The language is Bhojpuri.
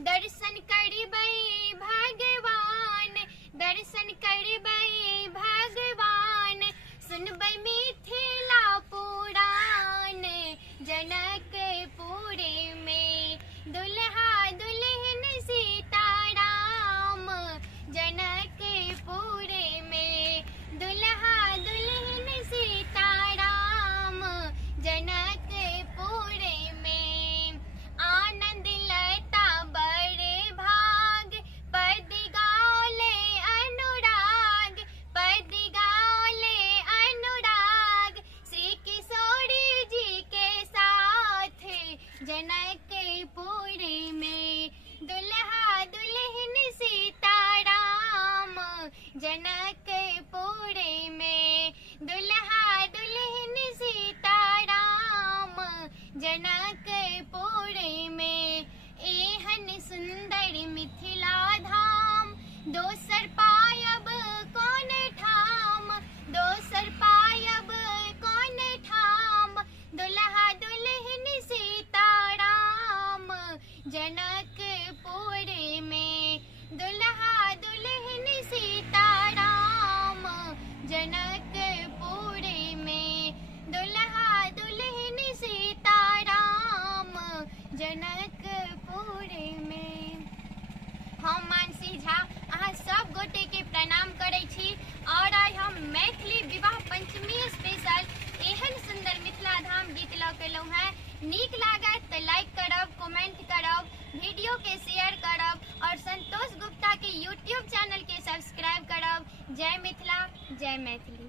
दर्शन करबै भगवान, दर्शन करबै भगवान, सुनबै मिथिला पुराण। जनकपुर में दुल्हा दुल्हन सीताराम, जनकपुर में दुल्हा दुल्हन सीताराम। जनकपुर में आनंद लता बड़े भाग, पद गाओले अनुराग, पद गाओले अनुराग। श्री किशोरी जी के साथ जनकपुर में दुल्हा दुल्हन सीताराम। जनकपुर में दुल्हा दुल्हन सीताराम। जनकपुर में एहन सुंदर मिथिला धाम, दोसर पायब कौन ठाम, दोसर पायब कौन ठाम। दुल्हा दुल्हन सीताराम। जनकपुर में दुल्हा दुल्हन सीताराम। जनकपुर में दुल्हा दुल्हन सीताराम। जनकपुर में हम मानसी झा अहाँ सब गोटे के प्रणाम करै छी और आज हम मैथिली विवाह पंचमी स्पेशल एहन सुंदर मिथिला धाम गीत लऽ के एलहुँ हैं। नीक लागत तो लाइक करब, कमेंट करब, वीडियो के शेयर करब और संतोष गुप्ता के यूट्यूब चैनल के सब्सक्राइब करब। जय मिथिला, जय मैथिली।